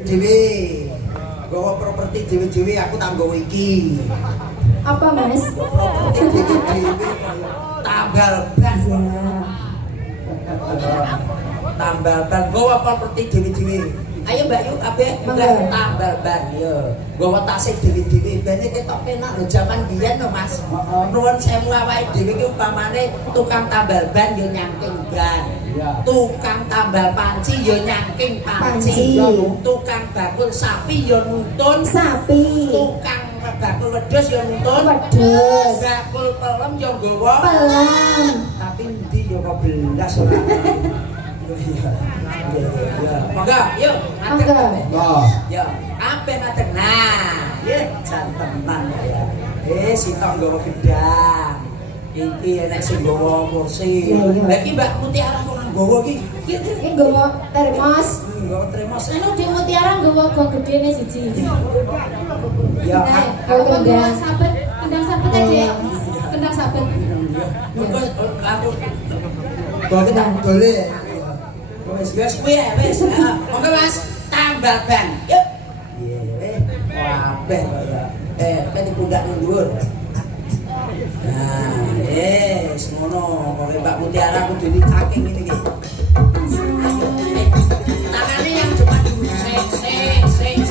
Dewi, gawa properti dewi-dewi aku tanggo iki. Apa Mas? Properti dewi-dewi tambal ban. Tambal ban, gawa properti dewi-dewi. Ayo Mbak Yu, kabeh tambal ban ya. Gawa tasih dewi-dewi, bene ketok penak lho jaman biyen lho Mas. Nuwun sewu awake dhewe iki upamane tukang tambal ban yo nyangking ban. Tukang tambal panci yo nyangking panci. Tukang bakul sapi yo nuntun sapi. Tukang bakul wedhus yo nuntun wedhus. Bakul pelem yo nggawa pelem. Tapi endi yo kok belas ora. Iya. Monggo, yuk, ngadeg. Yo, kabeh ngadeg. Nah, ya jantenan ya. Sitok nggawa gedang. Iki enek sing nggawa kursi. Lah iki Mbak Mutiara kok nggawa iki? Iki nggawa termos. Nggawa termos. Anu di Mutiara nggawa gong gedene siji. Ya, kendang sabet, kendang sabet aja. Kendang sabet. Monggo aku bawa kita dole. Wes kuwi ya, wes. Monggo Mas, tambal ban. Yuk. Iya, kabeh ya. Peti pundak dhuwur. Nah, semono kowe Mbak Mutiara kudu dicaking ngene iki. Tangane yang cepat dulu. Sing.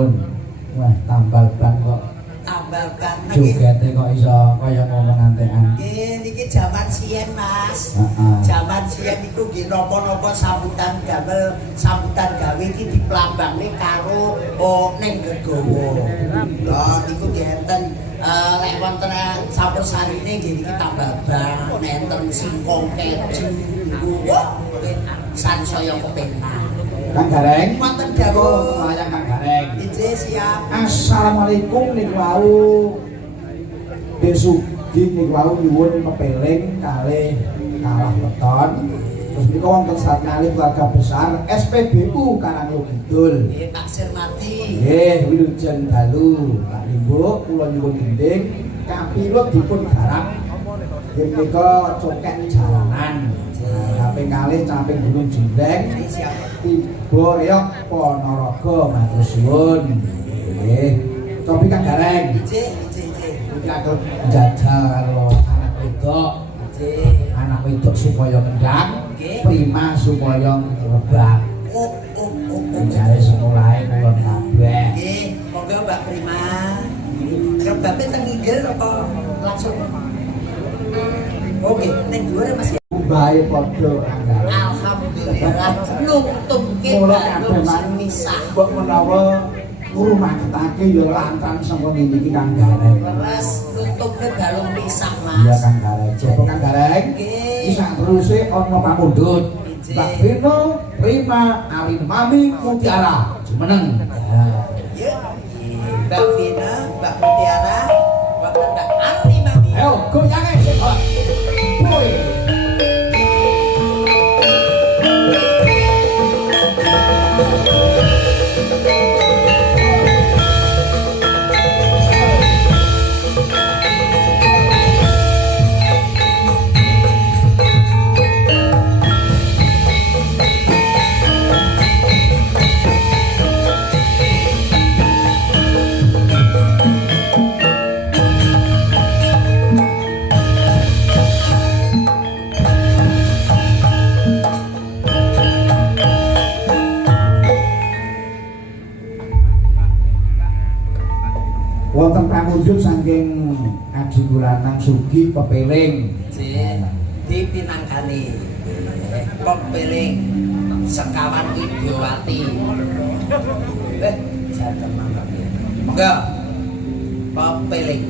suwun. Wah, tambal ban kok. Tambal ban. Jogete kok iso kaya ngomong antekan. Nggih, niki jaman siyen, Mas. Heeh. Jaman siyen niku nggih napa-napa sambutan gawe iki diplambangne karo ning gegawa. Lah niku nggih enten lek wonten sampun sarine nggih niki tambal ban, enten singkong keju. Wah, sansaya kepenak. Kang Gareng. Wonten dawuh Layang Kang Gareng. Ije siap. Assalamualaikum niku wau. Besugi niku wau nyuwun pepeling kalih kalah weton. Terus niku wonten satkalih keluarga besar SPBU Karanglo Kidul. Nggih, Pak Sirmati. Nggih, wilujeng dalu. Pak Limbo kula nyuwun gending kapilot dipun garap. Menika cokek jalanan. Kaping kalih camping Gunung Jendeng. Tiba reok Ponorogo matur suwun. Nggih. Topi Kang Gareng. Ije. Aku jajal karo anak wedok. Anak wedok supaya kendang, prima supaya rebak. Jare sekolahe kula kabeh. Nggih, monggo Mbak Prima. Rebabe teng inggil apa langsung? Oke, ning dhuwur Mas. Bae padha Kang Gareng. Alhamdulillah nungtungke Mula balung kabeh man misah. mbok menawa ngrumaketake ya lantang sangka ngene iki Kang Gareng. Leres nungtungke balung misah, Iya Mas. Kang Gareng. Coba Kang Gareng. Nggih. Iki sak teruse ana pamundhut. Mbak Vino, Prima, Arin Mami, Mutiara. Jumeneng. Ya. Ya. Mbak Vina, Mbak Mutiara, Mbak Ari Mami. Ayo goyange sik kok. Boy. Wonten pamundhut saking Adi Kuranang Sugi pepeling. Dipinangkani pepeling sekawan Widyawati. Jaten mangke. Monggo. Pepeling.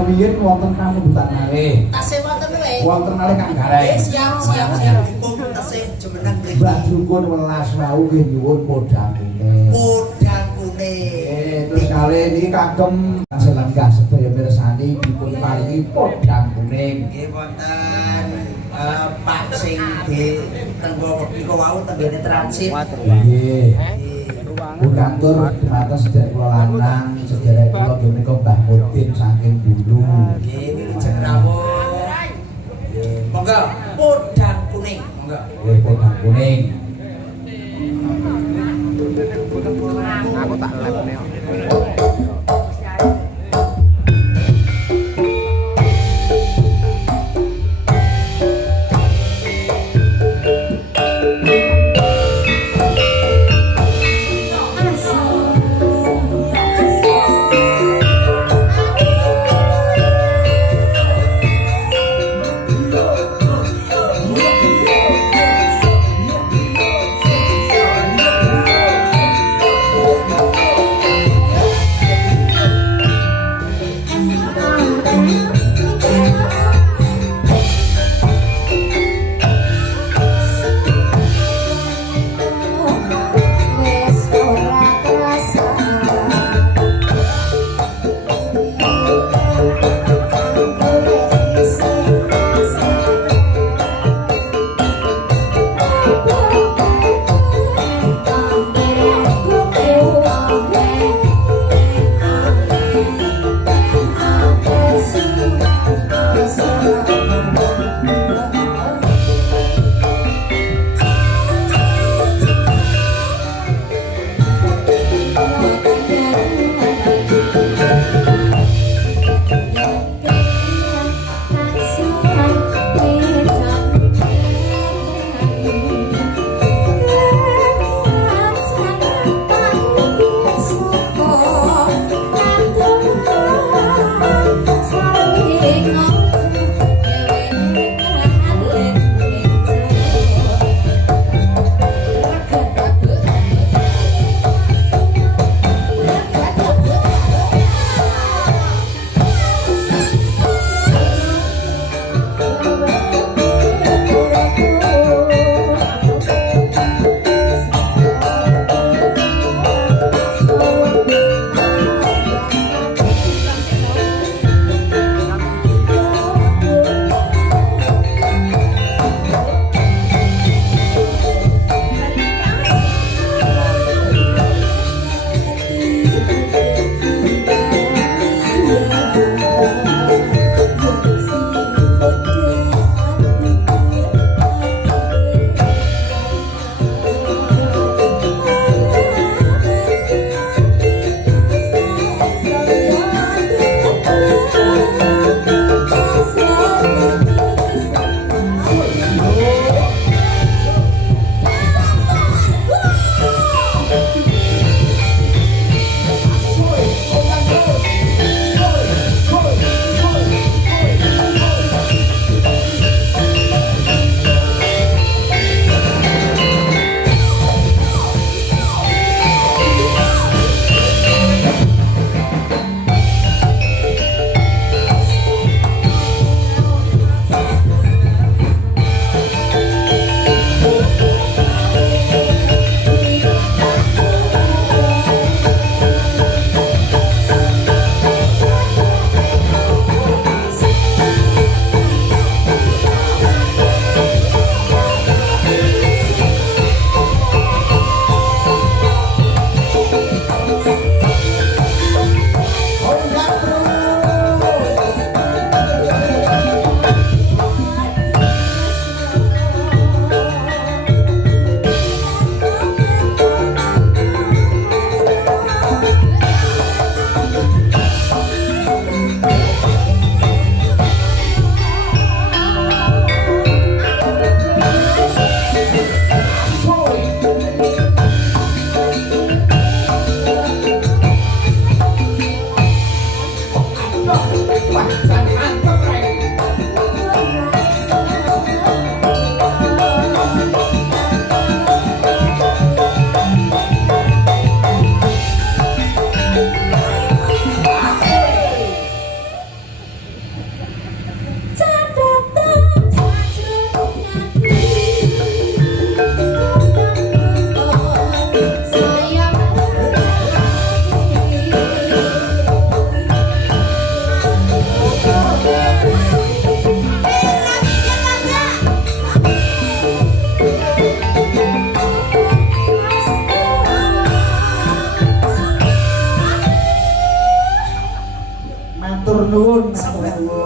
rumiyin wonten pamundhutan malih. Tasih wonten le. Wonten malih Kang Gareng. Siap. Dipun tasih jumeneng mriki. Mbak Dukun welas wau nggih nyuwun podang kuning. Podang kuning. Terus kali ini kagem selengkah sedaya mirsani dipun paringi podang kuning. Nggih wonten Pak sing di tenggo niku wau tenggene transit. Nggih. Kantor dumateng sedherek kula lanang, sedherek kula nggih menika Mbah Mudin saking Bulu. Nggih, wilujeng rawuh. Nggih, monggo podang kuning, monggo. Nggih, podang kuning. Aku tak lep.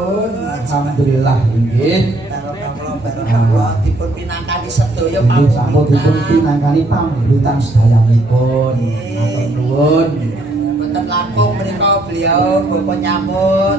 nuwun. Alhamdulillah inggih. Barokah dipun pinangkani sedaya Inggih sampun dipun pinangkani pambutan sedayanipun. Matur nuwun. Boten langkung menika beliau bapak nyambut